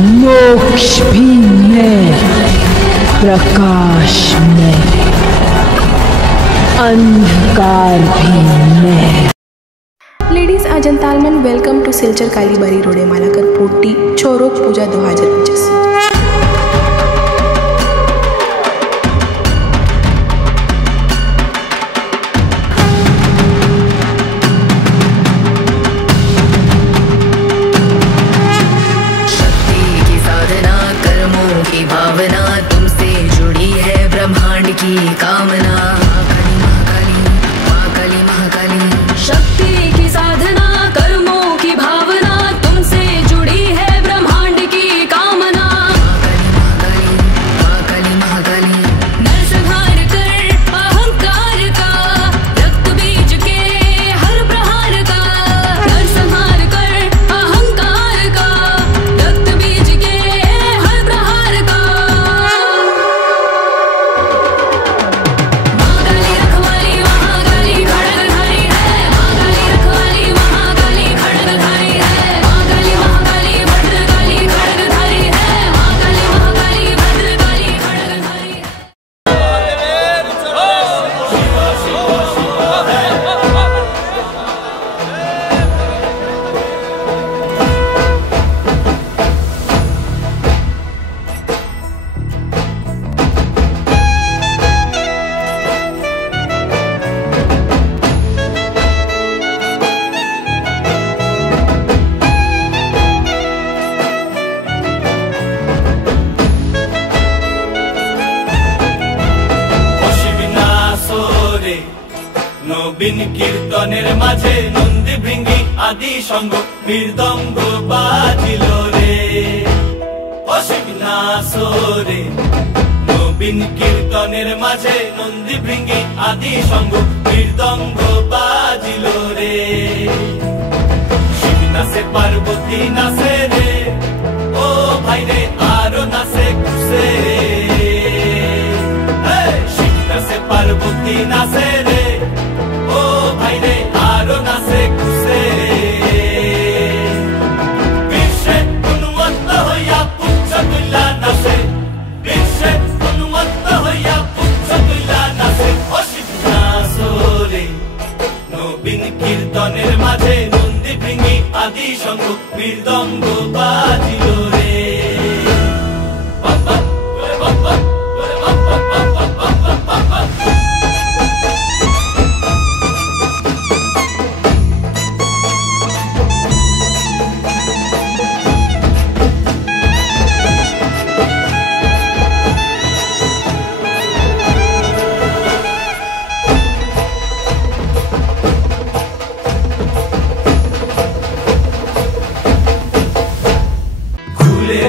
मोक्ष भी मैं, प्रकाश मैं, अंधकार भी मैं। Ladies and gentlemen, welcome to Silchar Kalibari Road Malakar Poti Chorok Puja 2025। भावना तुमसे जुड़ी है, ब्रह्मांड की कामना। महाकाली महाकाली शक्ति की साधना, कर्मों की भावना तुमसे जुड़ी है, ब्रह्मांड की कामना। महाकाली महाकाली नरसंहार कर अहंकार का, रक्त बीज के हर प्रहार का। नरसंहार कर अहंकार का, रक्त बीज के हर प्रहार का। महाकाली रखवाली महाकाली खड्गधारी है, महाकाली रखवाली महाकाली खड्गधारी है। महाकाली महाकाली भद्रकाली खड्गधारी है, महाकाली महाकाली भद्रकाली खड्गधारी है। নবীন কীর্তনের মাঝে নন্দী ভৃঙ্গি আদি সঙ্গ মৃদঙ্গ বাজিল রে। অশিবনাসরে নবীন কীর্তনের মাঝে নন্দী ভৃঙ্গি আদি সঙ্গ মৃদঙ্গ বাজিল রে। শিব নাচে পার্বতী নাচে রে, ও ভাই রে আরো নাচে খুশে। শিব নাচে পার্বতী নাচে রে, ও ভাই রে আরো নাচে খুশে। বিশ্বে উন্মত্ত হইয়া পুচ্ছ তুল্লা নাচে, বিশ্বে উন্মত্ত হইয়া পুচ্ছ তুল্লা নাচে। অশিব নাচরে নবীন কীর্তনের মাঝে নন্দী ভৃঙ্গি আদি সঙ্গ মৃদঙ্গ বাজিল রে। খুলে